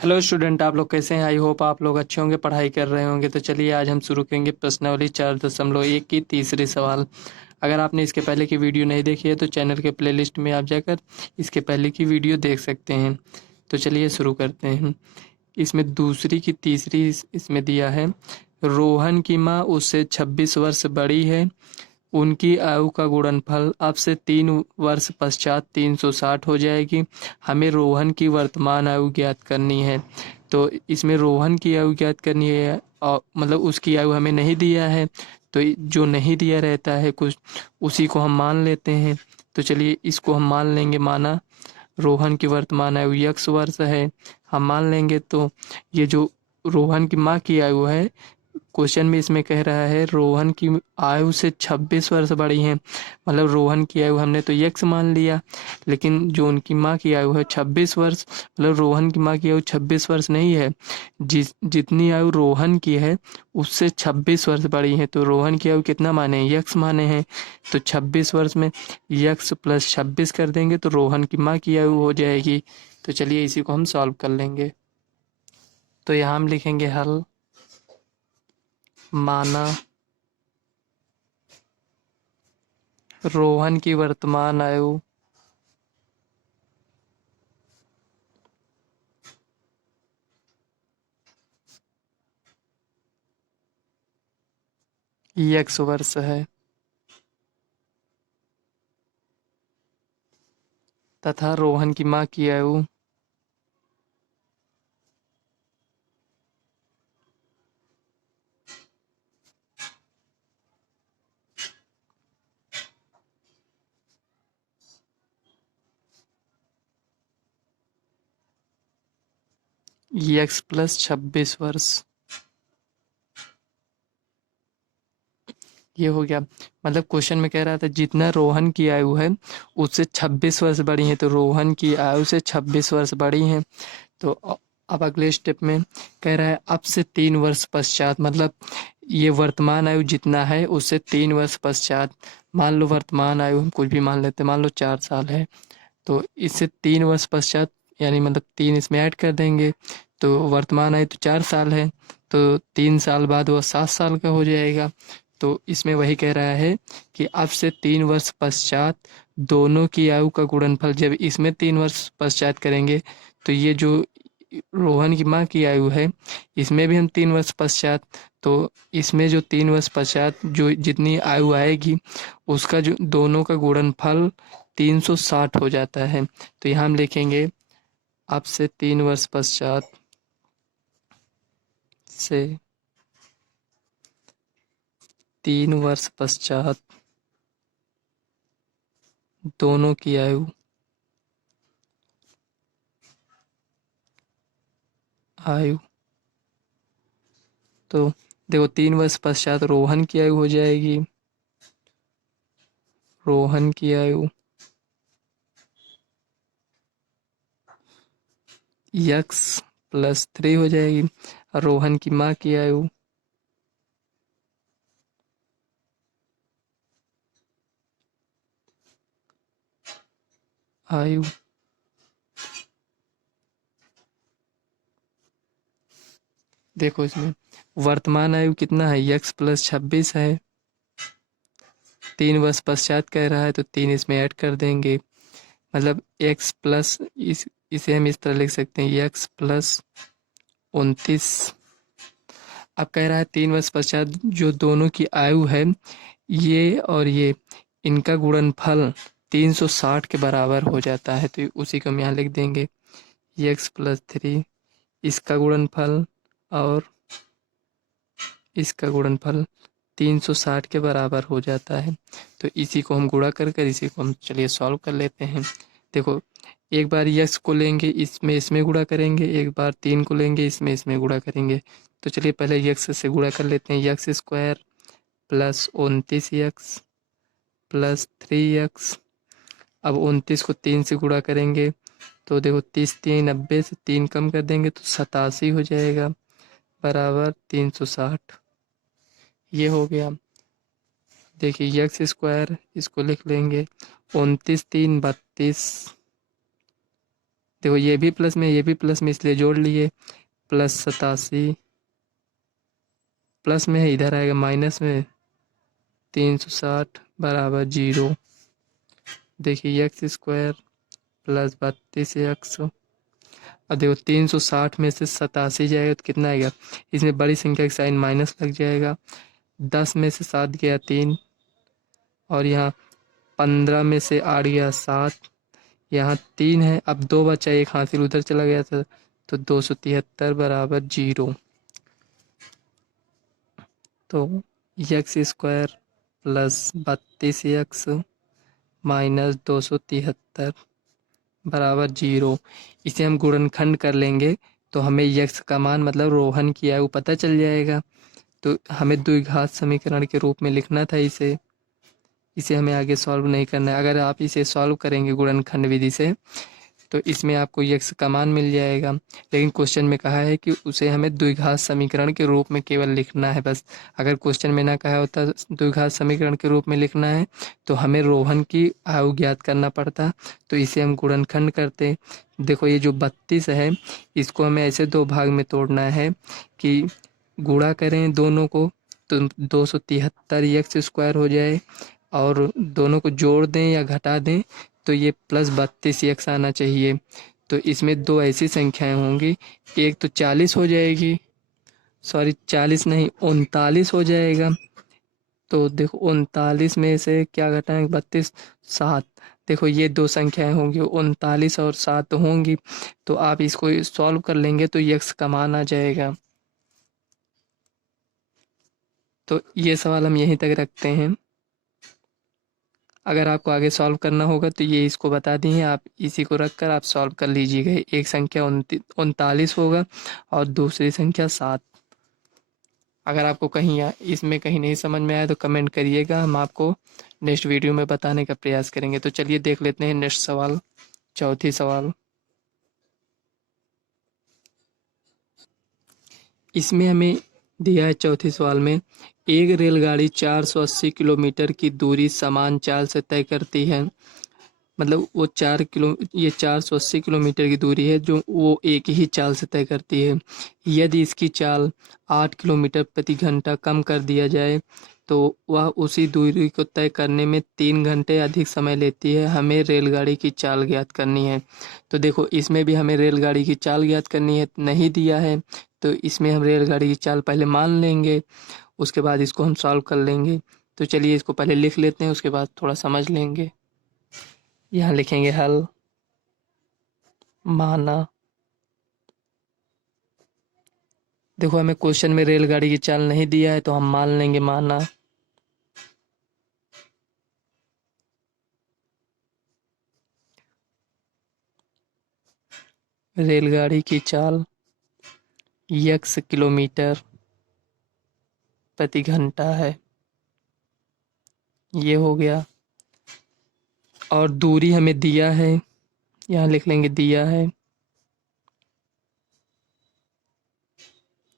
Hello student, आप लोग कैसे हैं? आई होप आप लोग अच्छे होंगे, पढ़ाई कर रहे होंगे। तो चलिए आज हम शुरू करेंगे प्रश्नावली 4.1 की तीसरी सवाल। अगर आपने इसके पहले की वीडियो नहीं देखी है तो चैनल के प्लेलिस्ट में आप जाकर इसके पहले की वीडियो देख सकते हैं। तो चलिए शुरू करते हैं। इसमें दूसरी की तीसरी इसमें दिया है, रोहन की माँ उससे 26 वर्ष बड़ी है। उनकी आयु का गुणनफल अब से 3 वर्ष पश्चात 360 हो जाएगी। हमें रोहन की वर्तमान आयु ज्ञात करनी है। तो इसमें रोहन की आयु ज्ञात करनी है और मतलब उसकी आयु हमें नहीं दिया है। तो जो नहीं दिया रहता है कुछ, उसी को हम मान लेते हैं। तो चलिए इसको हम मान लेंगे। माना रोहन की वर्तमान आयु x वर्ष है, हम मान लेंगे। तो ये जो रोहन की माँ की आयु है, क्वेश्चन में इसमें कह रहा है रोहन की आयु से 26 वर्ष बड़ी है। मतलब रोहन की आयु हमने तो x मान लिया, लेकिन जो उनकी माँ की आयु है 26 वर्ष, मतलब रोहन की माँ की आयु 26 वर्ष नहीं है। जितनी आयु रोहन की है उससे 26 वर्ष बड़ी है। तो रोहन की आयु कितना माने हैं? x माने हैं। तो 26 वर्ष में x प्लस 26 कर देंगे तो रोहन की माँ की आयु हो जाएगी। तो चलिए इसी को हम सॉल्व कर लेंगे। तो यहाँ हम लिखेंगे हल। माना रोहन की वर्तमान आयु x वर्ष है तथा रोहन की माँ की आयु x प्लस 26 वर्ष। ये हो गया। मतलब क्वेश्चन में कह रहा था जितना रोहन की आयु है उससे 26 वर्ष बड़ी है, तो रोहन की आयु से 26 वर्ष बड़ी है। तो अब अगले स्टेप में कह रहा है अब से 3 वर्ष पश्चात, मतलब ये वर्तमान आयु जितना है उससे 3 वर्ष पश्चात। मान लो वर्तमान आयु हम कुछ भी मान लेते हैं, मान लो 4 साल है। तो इससे 3 वर्ष पश्चात यानी मतलब 3 इसमें ऐड कर देंगे। तो वर्तमान आयु तो 4 साल है, तो 3 साल बाद वह 7 साल का हो जाएगा। तो इसमें वही कह रहा है कि अब से 3 वर्ष पश्चात दोनों की आयु का गुणनफल, जब इसमें 3 वर्ष पश्चात करेंगे तो ये जो रोहन की माँ की आयु है इसमें भी हम 3 वर्ष पश्चात, तो इसमें जो 3 वर्ष पश्चात जो जितनी आयु आएगी उसका जो दोनों का गुणनफल 360 हो जाता है। तो यहाँ हम लिखेंगे अब से 3 वर्ष पश्चात से 3 वर्ष पश्चात दोनों की आयु तो देखो 3 वर्ष पश्चात रोहन की आयु हो जाएगी, रोहन की आयु x+3 हो जाएगी। और रोहन की माँ की आयु आयु देखो इसमें वर्तमान आयु कितना है, x+26 है। 3 वर्ष पश्चात कह रहा है तो 3 इसमें ऐड कर देंगे। मतलब x प्लस इसे हम इस तरह लिख सकते हैं x+29। अब कह रहा है 3 वर्ष पश्चात जो दोनों की आयु है ये और ये, इनका गुणनफल 360 के बराबर हो जाता है। तो उसी को हम यहाँ लिख देंगे x+3, इसका गुणनफल और इसका गुणनफल 360 के बराबर हो जाता है। तो इसी को हम गुणा कर कर इसी को हम चलिए सॉल्व कर लेते हैं। देखो एक बार x को लेंगे इसमें इसमें गुणा करेंगे, एक बार 3 को लेंगे इसमें इसमें गुणा करेंगे। तो चलिए पहले x से गुणा कर लेते हैं। x² plus 29x plus 3x। अब 29 को 3 से गुणा करेंगे तो देखो 30 3 90 से 3 कम कर देंगे तो 87 हो जाएगा बराबर 360। ये हो गया। देखिए x² इसको लिख लेंगे 29 3 32 देखो ये भी प्लस में, ये भी प्लस में, इसलिए जोड़ लिए। +87 प्लस में है, इधर आएगा माइनस में। 360 बराबर 0। देखिए x² प्लस 32x। अब देखो 360 में से 87 जाएगा तो कितना आएगा, इसमें बड़ी संख्या का साइन माइनस लग जाएगा। 10 में से 7 गया 3, और यहाँ 15 में से 8 गया 7, यहाँ 3 है। अब 2 बचा, एक हासिल उधर चला गया था, तो 273 बराबर 0। तो x² प्लस 32x माइनस 273 बराबर 0। इसे हम गुणनखंड कर लेंगे तो हमें यक्स का मान मतलब रोहन किया है वो पता चल जाएगा। तो हमें द्विघात समीकरण के रूप में लिखना था इसे। इसे हमें आगे सॉल्व नहीं करना है। अगर आप इसे सॉल्व करेंगे गुणनखंड विधि से तो इसमें आपको यक्स का मान मिल जाएगा। लेकिन क्वेश्चन में कहा है कि उसे हमें द्विघात समीकरण के रूप में केवल लिखना है बस। अगर क्वेश्चन में ना कहा होता द्विघात समीकरण के रूप में लिखना है तो हमें रोहन की आयु ज्ञात करना पड़ता। तो इसे हम गुणनखंड करते। देखो ये जो 32 है इसको हमें ऐसे 2 भाग में तोड़ना है कि गुणा करें दोनों को तो 273x² हो जाए, और दोनों को जोड़ दें या घटा दें तो ये +32x आना चाहिए। तो इसमें 2 ऐसी संख्याएं होंगी, एक तो 40 हो जाएगी, सॉरी 40 नहीं 39 हो जाएगा। तो देखो 39 में से क्या घटाएं 32, 7। देखो ये 2 संख्याएं होंगी 39 और 7 होंगी। तो आप इसको सॉल्व कर लेंगे तो यक्स का मान आ जाएगा। तो ये सवाल हम यहीं तक रखते हैं। अगर आपको आगे सॉल्व करना होगा तो ये इसको बता दी है, आप इसी को रख कर आप सॉल्व कर लीजिएगा। एक संख्या 39 होगा और दूसरी संख्या 7। अगर आपको कहीं इसमें कहीं नहीं समझ में आया तो कमेंट करिएगा, हम आपको नेक्स्ट वीडियो में बताने का प्रयास करेंगे। तो चलिए देख लेते हैं नेक्स्ट सवाल, चौथी सवाल। इसमें हमें दिया है चौथे सवाल में, एक रेलगाड़ी 480 किलोमीटर की दूरी समान चाल से तय करती है। मतलब वो 480 किलोमीटर की दूरी है जो वो एक ही चाल से तय करती है। यदि इसकी चाल 8 किलोमीटर प्रति घंटा कम कर दिया जाए तो वह उसी दूरी को तय करने में 3 घंटे अधिक समय लेती है। हमें रेलगाड़ी की चाल ज्ञात करनी है। तो देखो इसमें भी हमें रेलगाड़ी की चाल ज्ञात करनी है, नहीं दिया है तो इसमें हम रेलगाड़ी की चाल पहले मान लेंगे, उसके बाद इसको हम सॉल्व कर लेंगे। तो चलिए इसको पहले लिख लेते हैं, उसके बाद थोड़ा समझ लेंगे। यहाँ लिखेंगे हल, माना। देखो हमें क्वेश्चन में रेलगाड़ी की चाल नहीं दिया है तो हम मान लेंगे माना। रेलगाड़ी की चाल x किलोमीटर प्रति घंटा है, ये हो गया। और दूरी हमें दिया है, यहाँ लिख लेंगे दिया है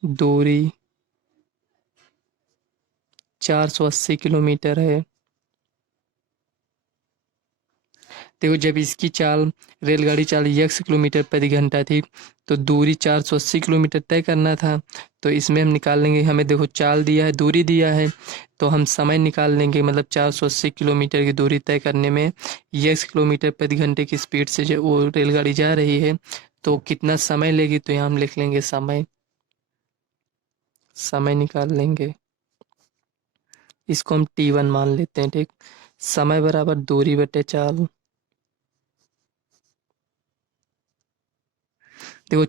दूरी 480 किलोमीटर है। देखो जब इसकी चाल रेलगाड़ी चाल x किलोमीटर प्रति घंटा थी तो दूरी 480 किलोमीटर तय करना था। तो इसमें हम निकाल लेंगे, हमें देखो चाल दिया है दूरी दिया है तो हम समय निकाल लेंगे। मतलब 480 किलोमीटर की दूरी तय करने में x किलोमीटर प्रति घंटे की स्पीड से जो वो रेलगाड़ी जा रही है तो कितना समय लेगी, तो यहाँ हम लिख लेंगे समय निकाल लेंगे। इसको हम t1 मान लेते हैं, ठीक। समय बराबर दूरी बटे चाल। देखो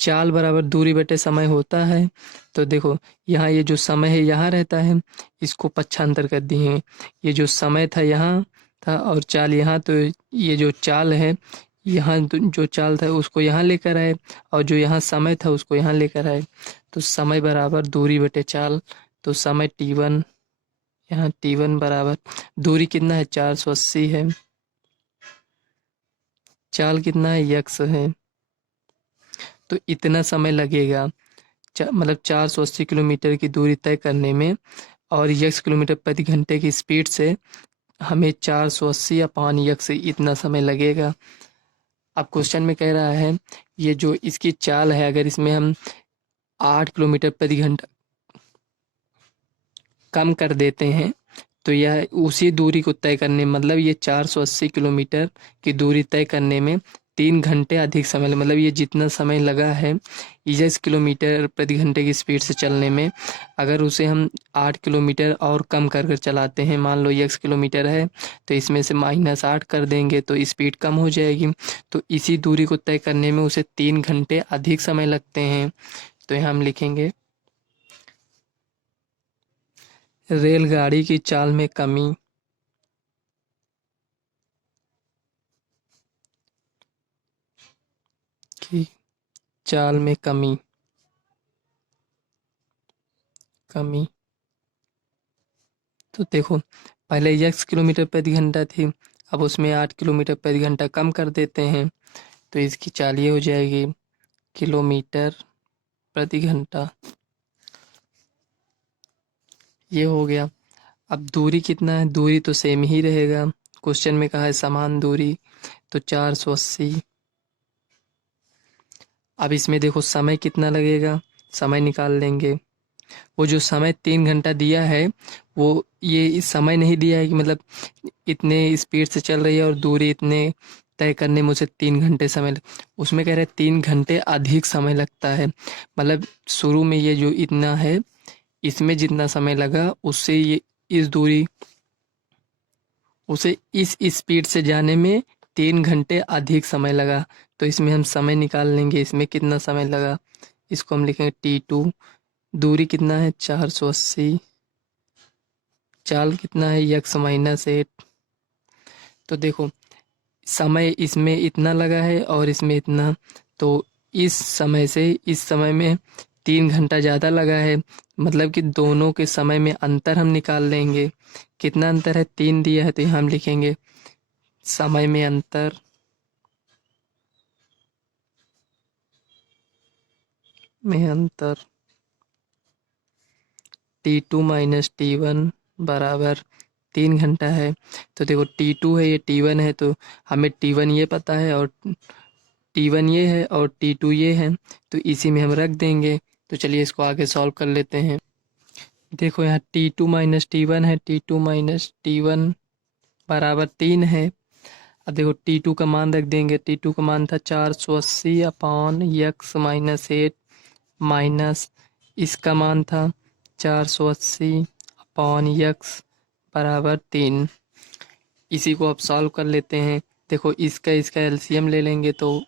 चाल बराबर दूरी बटे समय होता है। तो देखो यहाँ ये जो समय है यहाँ रहता है, इसको पक्षांतर कर दिए। ये जो समय था यहाँ था और चाल यहाँ, तो ये जो चाल है यहाँ जो चाल था उसको यहाँ लेकर आए और जो यहाँ समय था उसको यहाँ लेकर आए। तो समय बराबर दूरी बटे चाल। तो समय t1, यहाँ t1 बराबर दूरी कितना है 480 है, चाल कितना है x है। तो इतना समय लगेगा मतलब 480 किलोमीटर की दूरी तय करने में, और x किलोमीटर प्रति घंटे की स्पीड से हमें 480 अपान x इतना समय लगेगा। अब क्वेश्चन में कह रहा है ये जो इसकी चाल है, अगर इसमें हम 8 किलोमीटर प्रति घंटा कम कर देते हैं तो यह उसी दूरी को तय करने, मतलब ये 480 किलोमीटर की दूरी तय करने में 3 घंटे अधिक समय, मतलब ये जितना समय लगा है 10 किलोमीटर प्रति घंटे की स्पीड से चलने में, अगर उसे हम 8 किलोमीटर और कम कर कर चलाते हैं, मान लो 10 किलोमीटर है तो इसमें से -8 कर देंगे तो स्पीड कम हो जाएगी। तो इसी दूरी को तय करने में उसे 3 घंटे अधिक समय लगते हैं। तो यहाँ हम लिखेंगे रेलगाड़ी की चाल में कमी की चाल में कमी कमी तो देखो, पहले 10 किलोमीटर प्रति घंटा थी, अब उसमें 8 किलोमीटर प्रति घंटा कम कर देते हैं तो इसकी चाल ये हो जाएगी किलोमीटर प्रति घंटा। ये हो गया। अब दूरी कितना है, दूरी तो सेम ही रहेगा, क्वेश्चन में कहा है समान दूरी, तो 480। अब इसमें देखो समय कितना लगेगा, समय निकाल लेंगे। वो जो समय 3 घंटा दिया है वो ये इस समय नहीं दिया है कि मतलब इतने स्पीड से चल रही है और दूरी इतने तय करने में उसे 3 घंटे समय उसमें कह रहे 3 घंटे अधिक समय लगता है, मतलब शुरू में ये जो इतना है इसमें जितना समय लगा उससे ये इस दूरी उसे इस स्पीड से जाने में 3 घंटे अधिक समय लगा। तो इसमें हम समय निकाल लेंगे, इसमें कितना समय लगा, इसको हम लिखेंगे T2। दूरी कितना है 480, चाल कितना है x-8। तो देखो समय इसमें इतना लगा है और इसमें इतना, तो इस समय से इस समय में 3 घंटा ज़्यादा लगा है, मतलब कि दोनों के समय में अंतर हम निकाल लेंगे। कितना अंतर है, 3 दिया है तो यहाँ हम लिखेंगे समय में अंतर T2 माइनस T1 बराबर 3 घंटा है। तो देखो T2 है, ये T1 है, तो हमें T1 ये पता है और T1 ये है और T2 ये है, तो इसी में हम रख देंगे। तो चलिए इसको आगे सॉल्व कर लेते हैं। देखो यहाँ T2 माइनस T1 है, T2 माइनस T1 बराबर 3 है। अब देखो T2 का मान रख देंगे, T2 का मान था 480 अपॉन x-8 माइनस इसका मान था 480 अपॉन x बराबर 3। इसी को अब सॉल्व कर लेते हैं। देखो इसका एलसीएम ले लेंगे तो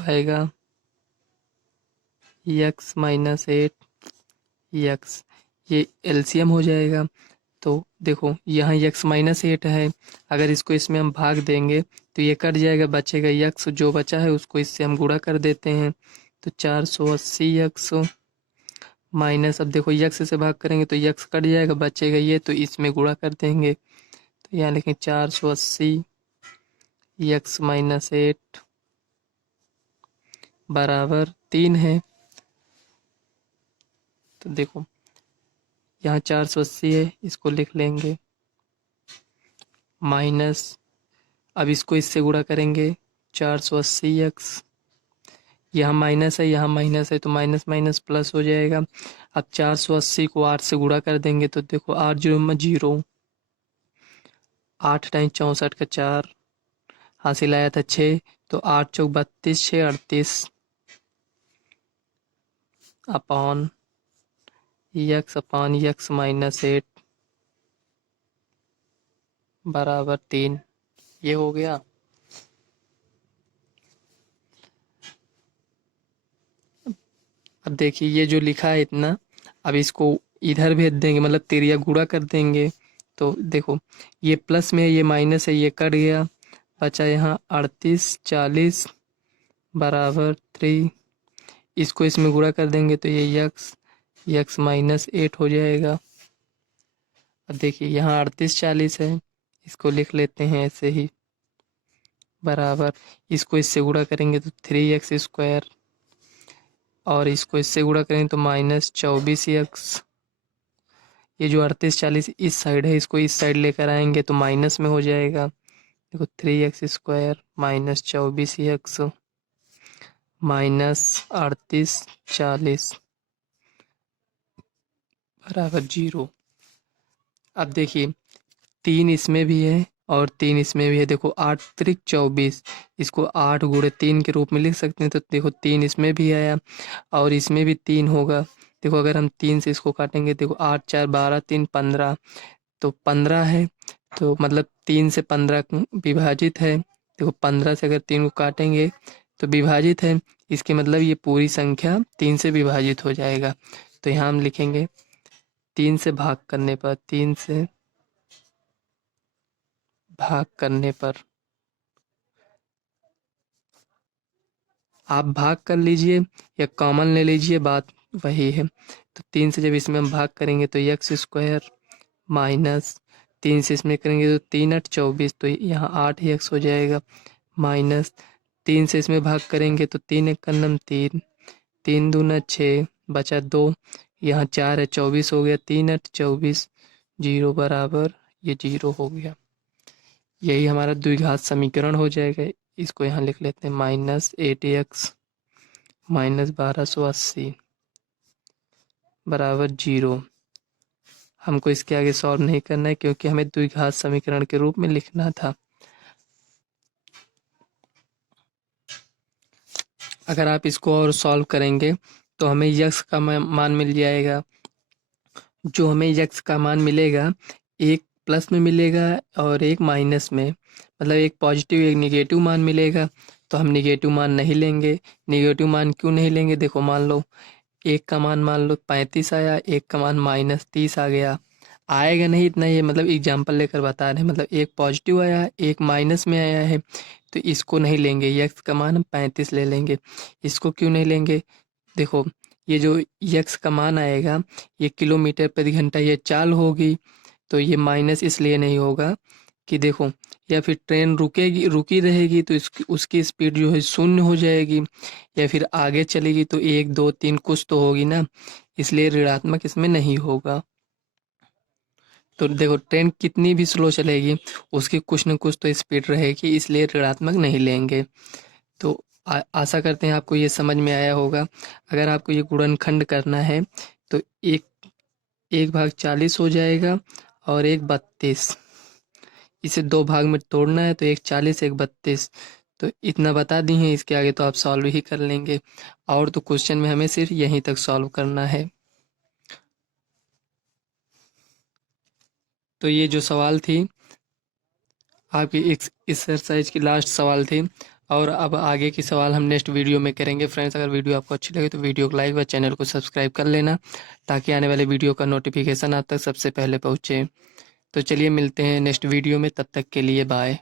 आएगा x-8 x, ये एलसीएम हो जाएगा। तो देखो यहाँ x-8 है, अगर इसको इसमें हम भाग देंगे तो ये कट जाएगा, बचेगा x, जो बचा है उसको इससे हम गुणा कर देते हैं। तो 480x माइनस, अब देखो x से भाग करेंगे तो x कट जाएगा, बचेगा ये, तो इसमें गुणा कर देंगे। तो यहाँ लिखें 480 x-8 बराबर 3 है। तो देखो यहाँ 480 है, इसको लिख लेंगे माइनस, अब इसको इससे गुणा करेंगे 480x, यहाँ माइनस है यहाँ माइनस है तो माइनस माइनस प्लस हो जाएगा। अब 480 को 8 से गुणा कर देंगे तो देखो 8 0 में 0, 8 टाइम 64 का 4, हासिल आया था 6, तो 8 चौक 32, 6 38 अपॉन x-8 बराबर 3। ये हो गया। अब देखिए ये जो लिखा है इतना, अब इसको इधर भेज देंगे, मतलब तिरिया गुणा कर देंगे। तो देखो ये प्लस में है, ये माइनस है, ये कट गया, बचा यहाँ 38 40 बराबर 3। इसको इसमें गुणा कर देंगे तो ये x-8 हो जाएगा। अब देखिए यहाँ 38 40 है, इसको लिख लेते हैं ऐसे ही, बराबर इसको इससे गुणा करेंगे तो 3x², और इसको इससे गुणा करेंगे तो -24x। ये जो 38 40 इस साइड है, इसको इस साइड लेकर आएंगे तो माइनस में हो जाएगा। देखो 3x² माइनस 24x माइनस 3840 बराबर 0। अब देखिए 3 इसमें भी है और 3 इसमें भी है। देखो 8 त्रिक 24, इसको 8 गुणे 3 के रूप में लिख सकते हैं। तो देखो 3 इसमें भी आया और इसमें भी 3 होगा। देखो अगर हम 3 से इसको काटेंगे, देखो 8 4 12 3 15, तो 15 है। तो मतलब 3 से 15 विभाजित है। देखो 15 से अगर 3 को काटेंगे तो विभाजित है, इसके मतलब ये पूरी संख्या 3 से विभाजित हो जाएगा। तो यहाँ हम लिखेंगे 3 से भाग करने पर, 3 से भाग करने पर आप भाग कर लीजिए या कॉमन ले लीजिए, बात वही है। तो 3 से जब इसमें हम भाग करेंगे तो x² माइनस 3 से इसमें करेंगे तो 3 8 24, तो यहाँ 8x हो जाएगा माइनस 3 से इसमें भाग करेंगे तो 3 1 नम 3, 3 दूना 6 बचा 2, यहाँ 4 है 24 हो गया, 3 8 24 0 बराबर ये 0 हो गया। यही हमारा द्विघात समीकरण हो जाएगा। इसको यहाँ लिख लेते हैं माइनस 8x माइनस 1280 बराबर 0। हमको इसके आगे सॉल्व नहीं करना है क्योंकि हमें द्विघात समीकरण के रूप में लिखना था। अगर आप इसको और सॉल्व करेंगे तो हमें यक्स का मान मिल जाएगा। जो हमें यक्स का मान मिलेगा, एक प्लस में मिलेगा और एक माइनस में, मतलब एक पॉजिटिव एक निगेटिव मान मिलेगा। तो हम निगेटिव मान नहीं लेंगे। निगेटिव मान क्यों नहीं लेंगे? देखो मान लो एक का मान लो 35 आया, एक का मान -30 आ गया। आएगा नहीं इतना, ये मतलब एग्जाम्पल लेकर बता रहे हैं। मतलब एक पॉजिटिव आया एक माइनस में आया है, तो इसको नहीं लेंगे। यक्स का मान हम 35 ले लेंगे। इसको क्यों नहीं लेंगे? देखो ये जो यक्स का मान आएगा ये किलोमीटर प्रति घंटा ये चाल होगी, तो ये माइनस इसलिए नहीं होगा कि देखो, या फिर ट्रेन रुकी रहेगी तो उसकी स्पीड जो है 0 हो जाएगी, या फिर आगे चलेगी तो 1 2 3 कुछ तो होगी ना, इसलिए ऋणात्मक इसमें नहीं होगा। तो देखो ट्रेन कितनी भी स्लो चलेगी उसकी कुछ न कुछ तो स्पीड रहेगी, इसलिए ऋणात्मक नहीं लेंगे। तो आशा करते हैं आपको ये समझ में आया होगा। अगर आपको ये गुणनखंड करना है तो 1/40 हो जाएगा और 1/32, इसे 2 भाग में तोड़ना है तो 1/40 1/32, तो इतना बता दी है। इसके आगे तो आप सॉल्व ही कर लेंगे, और तो क्वेश्चन में हमें सिर्फ यहीं तक सॉल्व करना है। तो ये जो सवाल थी आपकी एक्सरसाइज की लास्ट सवाल थी, और अब आगे की सवाल हम नेक्स्ट वीडियो में करेंगे। फ्रेंड्स अगर वीडियो आपको अच्छी लगे तो वीडियो को लाइक व चैनल को सब्सक्राइब कर लेना, ताकि आने वाले वीडियो का नोटिफिकेशन आप तक सबसे पहले पहुँचे। तो चलिए मिलते हैं नेक्स्ट वीडियो में, तब तक के लिए बाय।